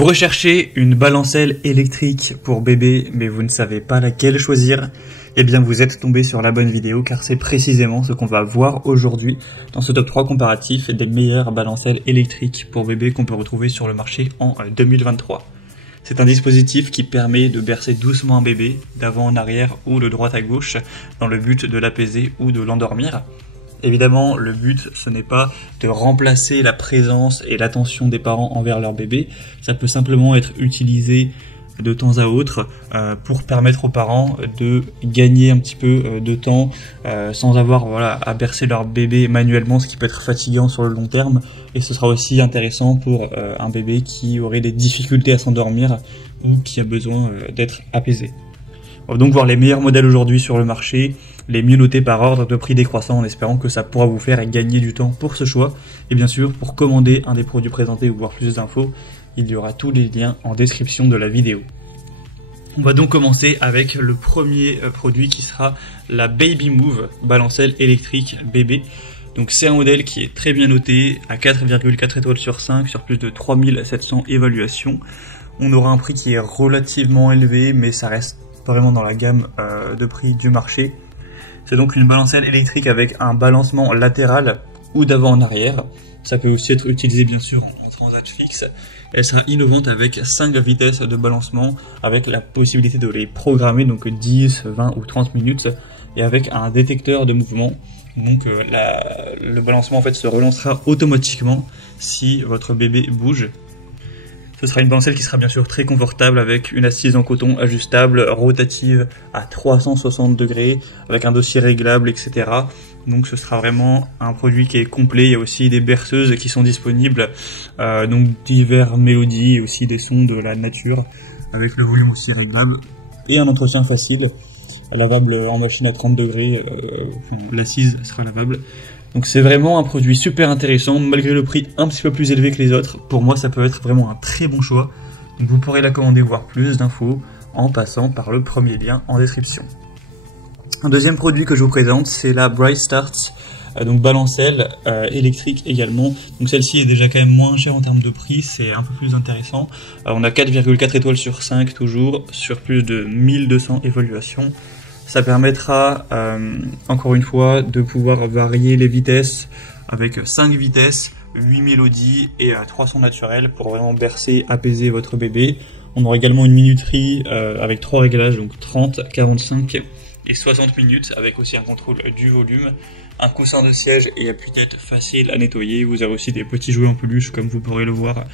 Vous recherchez une balancelle électrique pour bébé, mais vous ne savez pas laquelle choisir? Eh bien, vous êtes tombé sur la bonne vidéo, car c'est précisément ce qu'on va voir aujourd'hui dans ce top 3 comparatif des meilleures balancelles électriques pour bébé qu'on peut retrouver sur le marché en 2023. C'est un dispositif qui permet de bercer doucement un bébé, d'avant en arrière ou de droite à gauche, dans le but de l'apaiser ou de l'endormir. Évidemment, le but, ce n'est pas de remplacer la présence et l'attention des parents envers leur bébé. Ça peut simplement être utilisé de temps à autre pour permettre aux parents de gagner un petit peu de temps sans avoir à bercer leur bébé manuellement, ce qui peut être fatigant sur le long terme. Et ce sera aussi intéressant pour un bébé qui aurait des difficultés à s'endormir ou qui a besoin d'être apaisé. On va donc voir les meilleurs modèles aujourd'hui sur le marché, les mieux notés par ordre de prix décroissant, en espérant que ça pourra vous faire gagner du temps pour ce choix. Et bien sûr, pour commander un des produits présentés ou voir plus d'infos, il y aura tous les liens en description de la vidéo. On va donc commencer avec le premier produit qui sera la Baby Move balancelle électrique bébé. Donc c'est un modèle qui est très bien noté à 4,4 étoiles sur 5 sur plus de 3700 évaluations. On aura un prix qui est relativement élevé, mais ça reste vraiment dans la gamme de prix du marché. C'est donc une balancelle électrique avec un balancement latéral ou d'avant en arrière. Ça peut aussi être utilisé bien sûr en transat fixe. Elle sera innovante avec 5 vitesses de balancement, avec la possibilité de les programmer, donc 10, 20 ou 30 minutes, et avec un détecteur de mouvement. Donc le balancement en fait se relancera automatiquement si votre bébé bouge. Ce sera une balancelle qui sera bien sûr très confortable avec une assise en coton ajustable, rotative à 360 degrés, avec un dossier réglable, etc. Donc ce sera vraiment un produit qui est complet. Il y a aussi des berceuses qui sont disponibles, donc diverses mélodies et aussi des sons de la nature, avec le volume aussi réglable et un entretien facile, lavable en machine à 30 degrés, l'assise sera lavable. Donc c'est vraiment un produit super intéressant, malgré le prix un petit peu plus élevé que les autres. Pour moi, ça peut être vraiment un très bon choix. Donc vous pourrez la commander ou voir plus d'infos en passant par le premier lien en description. Un deuxième produit que je vous présente, c'est la Bright Start, donc balancelle électrique également. Donc celle-ci est déjà quand même moins chère en termes de prix, c'est un peu plus intéressant. On a 4,4 étoiles sur 5 toujours, sur plus de 1200 évaluations. Ça permettra, encore une fois, de pouvoir varier les vitesses avec 5 vitesses, 8 mélodies et 3 sons naturels pour vraiment bercer, apaiser votre bébé. On aura également une minuterie avec 3 réglages, donc 30, 45 et 60 minutes, avec aussi un contrôle du volume, un coussin de siège et appuie-tête facile à nettoyer. Vous avez aussi des petits jouets en peluche, comme vous pourrez le voir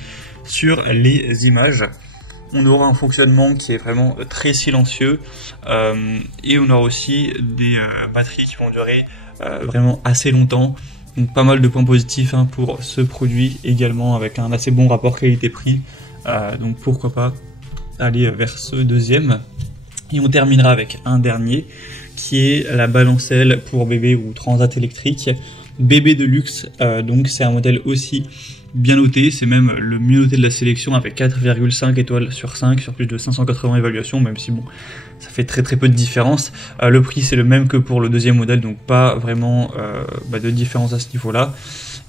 sur les images. On aura un fonctionnement qui est vraiment très silencieux et on aura aussi des batteries qui vont durer vraiment assez longtemps. Donc pas mal de points positifs pour ce produit également, avec un assez bon rapport qualité-prix. Donc pourquoi pas aller vers ce deuxième. Et on terminera avec un dernier qui est la balancelle pour bébé ou transat électrique bébé de luxe. Donc c'est un modèle aussi bien noté, c'est même le mieux noté de la sélection avec 4,5 étoiles sur 5 sur plus de 580 évaluations, même si bon, ça fait très peu de différence. Le prix c'est le même que pour le deuxième modèle, donc pas vraiment de différence à ce niveau-là.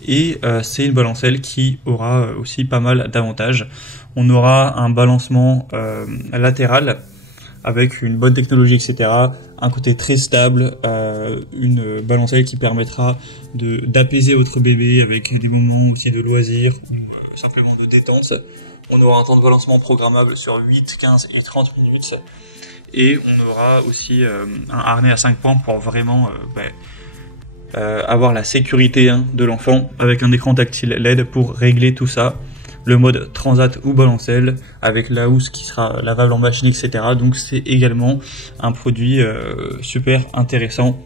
Et c'est une balancelle qui aura aussi pas mal d'avantages. On aura un balancement latéral avec une bonne technologie, etc. Un côté très stable, une balancelle qui permettra d'apaiser votre bébé avec des moments aussi de loisirs ou simplement de détente. On aura un temps de balancement programmable sur 8, 15 et 30 minutes. Et on aura aussi un harnais à 5 points pour vraiment avoir la sécurité de l'enfant, avec un écran tactile LED pour régler tout ça. Le mode transat ou balancelle avec la housse qui sera lavable en machine, etc. Donc c'est également un produit super intéressant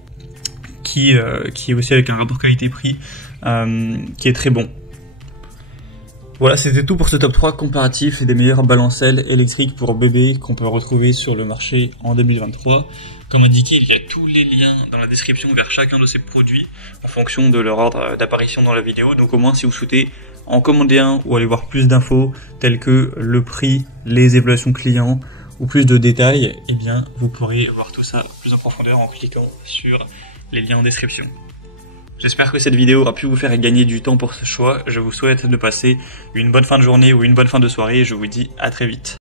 qui est aussi avec un rapport qualité-prix qui est très bon. Voilà, c'était tout pour ce top 3 comparatif des meilleures balancelles électriques pour bébé qu'on peut retrouver sur le marché en 2023. Comme indiqué, il y a tous les liens dans la description vers chacun de ces produits en fonction de leur ordre d'apparition dans la vidéo. Donc au moins, si vous souhaitez en commander un ou aller voir plus d'infos telles que le prix, les évaluations clients ou plus de détails, eh bien vous pourrez voir tout ça plus en profondeur en cliquant sur les liens en description. J'espère que cette vidéo aura pu vous faire gagner du temps pour ce choix. Je vous souhaite de passer une bonne fin de journée ou une bonne fin de soirée et je vous dis à très vite.